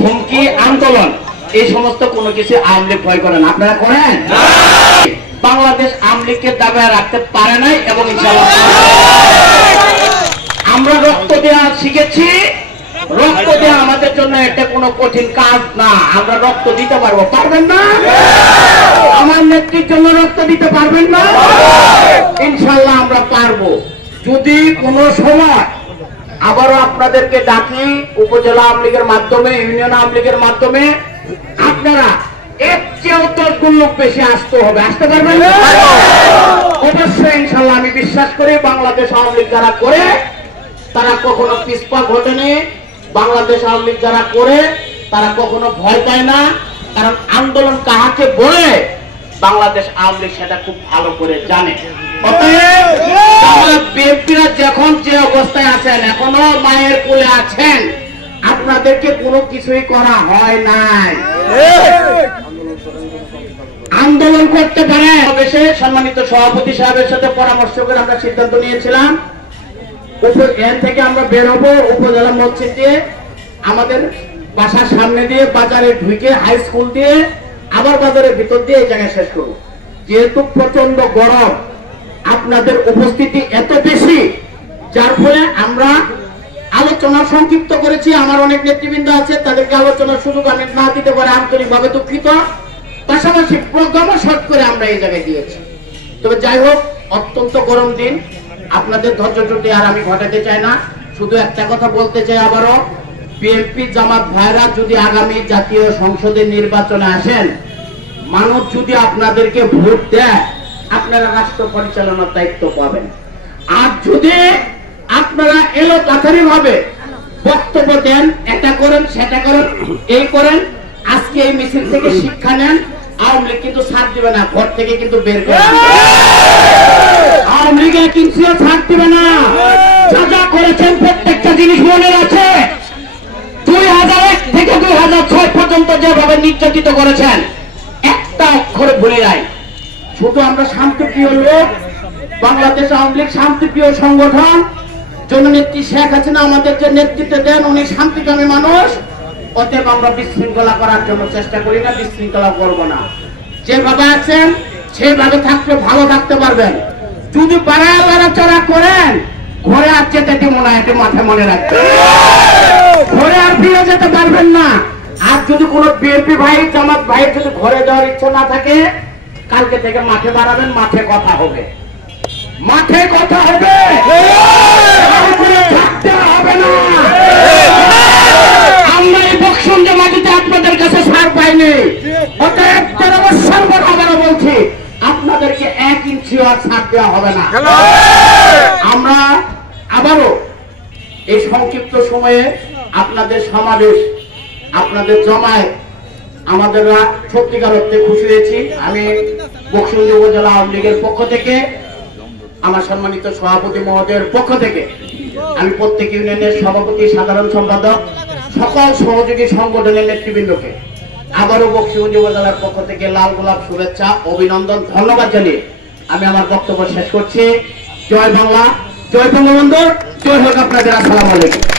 ধমকি আন্দোলন এই সমস্ত কোনো কিছু আওয়ামী লীগ ভয় করেন, আপনারা করেন? বাংলাদেশ আওয়ামী লীগকে দাবিয়ে রাখতে পারে নাই এবং ইনশাআল্লাহ আমরা রক্ত দেওয়া শিখেছি। রক্ত দেওয়া আমাদের জন্য এটা কোনো কঠিন কাজ না, আমরা রক্ত দিতে পারবো। পারবেন না? আমার নেত্রীর জন্য রক্ত দিতে পারবেন না? ইনশাআল্লাহ আমরা পারবো। যদি কোনো সময় আবারও আপনাদেরকে ডাকি উপজেলা আওয়ামী লীগের মাধ্যমে, ইউনিয়ন আওয়ামী লীগের মাধ্যমে, আপনারা এর চেয়েও 10 গুণ লোক বেশি আসতে হবে। আসতে পারবেন? অবশ্যই ইনশাআল্লাহ আমি বিশ্বাস করি বাংলাদেশ আওয়ামী লীগ যারা করে তারা কখনো পিছপা ঘটেনি। বাংলাদেশ আওয়ামী লীগ যারা করে তারা কখনো ভয় পায় না, কারণ আন্দোলন কাহাকে বলে বাংলাদেশ আওয়ামী লীগ সেটা খুব ভালো করে জানে। বিএনপিরা যখন যে অবস্থায় আছেন, এখনো মায়ের কোলে আছেন, আপনাদেরকে কোনো কিছুই করা হয় নাই। আন্দোলন করতে পারে। সম্মানিত সভাপতি সাহেবের সাথে পরামর্শ করে আমরা সিদ্ধান্ত নিয়েছিলাম এখান থেকে আমরা বের হবো উপজেলা মসজিদ দিয়ে, আমাদের বাসার সামনে দিয়ে, বাজারে ঢুকে, হাই স্কুল দিয়ে, আবার বাজারের ভিতর দিয়ে এই জায়গায় শেষ করবো। যেহেতু প্রচন্ড গরম, আপনাদের উপস্থিতি এত বেশি, যার ফলে আমরা আলোচনা সংক্ষিপ্ত করেছি। আমার অনেক নেতৃবৃন্দ আছে, তাদেরকে আলোচনার সুযোগ আমি না দিতে পারে আন্তরিকভাবে দুঃখিত। পাশাপাশি প্রোগ্রামও শর্ট করে আমরা এই জায়গায় দিয়েছি। তবে যাই হোক, অত্যন্ত গরম দিন, আপনাদের ধৈর্য ত্রুটি আর আমি ঘটাতে চাই না। শুধু একটা কথা বলতে চাই আবারও, বিএনপি জামাত ভাইরা যদি আগামী জাতীয় সংসদে নির্বাচনে আসেন, মানুষ যদি আপনাদেরকে ভোট দেয়, আপনারা রাষ্ট্র পরিচালনার দায়িত্ব পাবেন। আর যদি আপনারা এলো পাথারি ভাবে বক্তব্য দেন, এটা করেন, সেটা করেন, এই করেন, আজকে এই মিছিল থেকে শিক্ষা নেন, আওয়ামী লীগ কিন্তু ছাড় দিবে না, ভোট থেকে কিন্তু বের করে আওয়ামী লীগে কিন্তু ছাড় দিবে না। যা যা করেছেন প্রত্যেকটা জিনিস মনে আছে। 2001 থেকে 2006 পর্যন্ত যেভাবে নির্যাতিত করেছেন, একটা অক্ষরে ভুলে যায়। শুধু আমরা শান্তিপ্রিয় লোক, বাংলাদেশ আওয়ামী লীগ শান্তিপ্রিয় সংগঠন। জননেত্রী শেখ হাসিনা আমাদের যে নেতৃত্ব দেন, উনি শান্তিকামী মানুষ। অতএব আমরা বিশৃঙ্খলা করার জন্য চেষ্টা করি না, বিশৃঙ্খলা করবো না। যেভাবে আছেন সেভাবে থাকলে ভালো থাকতে পারবেন। যদি বাড়াচড়া করেন, ঘরে আর যেতে দিব না, এটা মাথায় মনে রাখবেন। ঘরে আর ফিরে যেতে পারবেন না। আর যদি কোনো বিএনপি ভাই, জামাত ভাই যদি ঘরে যাওয়ার ইচ্ছা না থাকে, কালকে থেকে মাঠে বাড়াবেন, মাঠে কথা হবে, মাঠে কথা হবে, থাকতে হবে না। আমরা এই বকশন্দে মাটিতে আপনাদের কাছে ছাড় পাইনি। অতএব 13 বছর পর আবারও বলছি, আপনাদেরকে 1 ইঞ্চিও আর ছাড় দেওয়া হবে না। আমরা আবারও এই সংক্ষিপ্ত সময়ে আপনাদের সমাবেশ, আপনাদের জমায়েত, আমাদের সত্যিকার অর্থে খুশি হয়েছি। আমি বকশিগঞ্জ উপজেলা আওয়ামী লীগের পক্ষ থেকে, আমার সম্মানিত সভাপতি মহোদয়ের পক্ষ থেকে, আমি প্রত্যেক ইউনিয়নের সভাপতি, সাধারণ সম্পাদক, সকল সহযোগী সংগঠনের নেতৃবৃন্দকে আবারও বকশিগঞ্জ উপজেলার পক্ষ থেকে লাল গোলাপ শুভেচ্ছা, অভিনন্দন, ধন্যবাদ জানিয়ে আমি আমার বক্তব্য শেষ করছি। জয় বাংলা, জয় বঙ্গবন্ধু, জয় হোক আপনাদের। আসসালামু আলাইকুম।